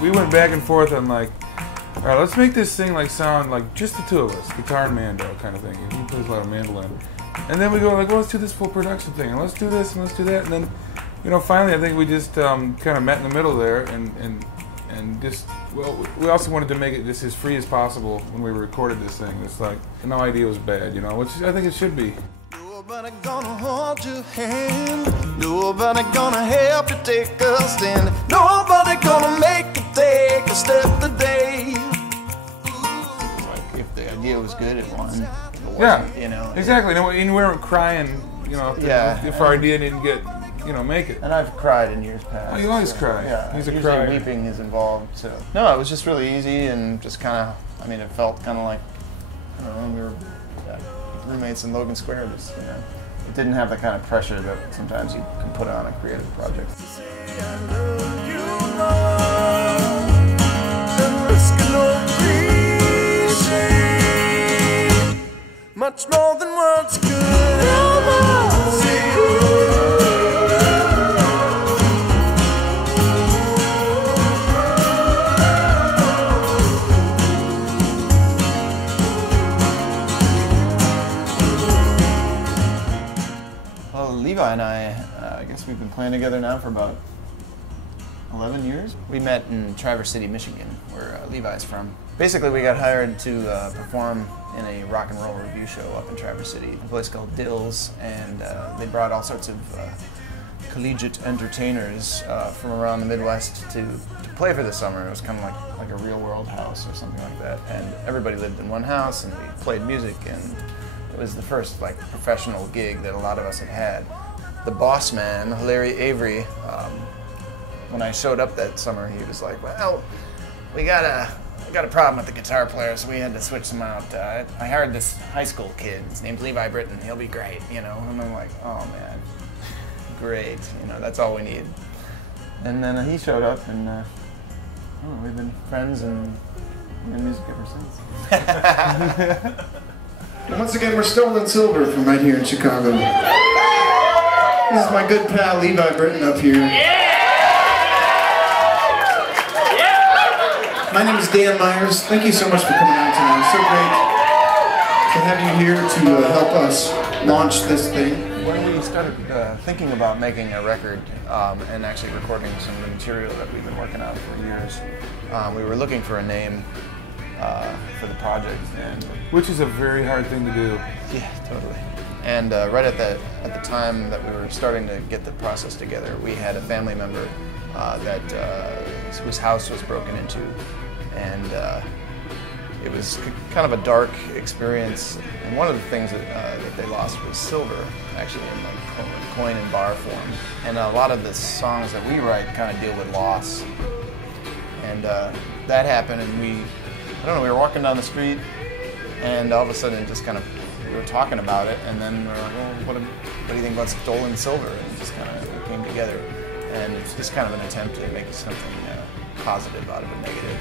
we went back and forth on like, all right, let's make this thing like sound like just the two of us, guitar and mando kind of thing. And he plays a lot of mandolin. And then we go like, well, let's do this full production thing, and let's do this, and let's do that. And then, you know, finally I think we just kind of met in the middle there, and just, well, we also wanted to make it just as free as possible when we recorded this thing. It's like, no idea was bad, you know, which I think it should be. Nobody gonna hold your hand. Nobody gonna help you take a stand. Nobody gonna make you take a step today. Like, if the idea was good, it won. Yeah, you know. Exactly. And we weren't crying, you know, if our idea didn't get, you know, make it. And I've cried in years past. Oh, you always cry. Yeah, he's a usually crier. Weeping is involved. So no, it was just really easy and just kind of. I mean, it felt kind of like, I don't know, we were roommates in Logan Square. Just, you know, it didn't have the kind of pressure that sometimes you can put on a creative project. Much more than words could ever say. Well, Levi and I guess we've been playing together now for about 11 years. We met in Traverse City, Michigan, where Levi's from. Basically, we got hired to perform in a rock and roll review show up in Traverse City, a place called Dill's, and they brought all sorts of collegiate entertainers from around the Midwest to play for the summer. It was kind of like a real world house or something like that, and everybody lived in one house, and we played music, and it was the first like professional gig that a lot of us had had. The boss man, Larry Avery, when I showed up that summer, he was like, well, we got a problem with the guitar player, so we had to switch them out. I hired this high school kid. His name's Levi Britton. He'll be great, you know. And I'm like, oh man, great. You know, that's all we need. And then he showed up, and we've been friends and in music ever since. And once again, we're stolen silver from right here in Chicago. This is my good pal Levi Britton up here. My name is Dan Myers. Thank you so much for coming out tonight. It's so great to have you here to help us launch this thing. When we started thinking about making a record and actually recording some of the material that we've been working on for years, we were looking for a name for the project, and which is a very hard thing to do. Yeah, totally. And right at the time that we were starting to get the process together, we had a family member whose house was broken into, and it was kind of a dark experience. And one of the things that they lost was silver, actually in like coin and bar form. And a lot of the songs that we write kind of deal with loss. And that happened, and we were walking down the street, and all of a sudden it just kind of, we were talking about it, and then we were like, well, what do you think about stolen silver? And it just kind of came together. And it's just kind of an attempt to make something positive out of a negative.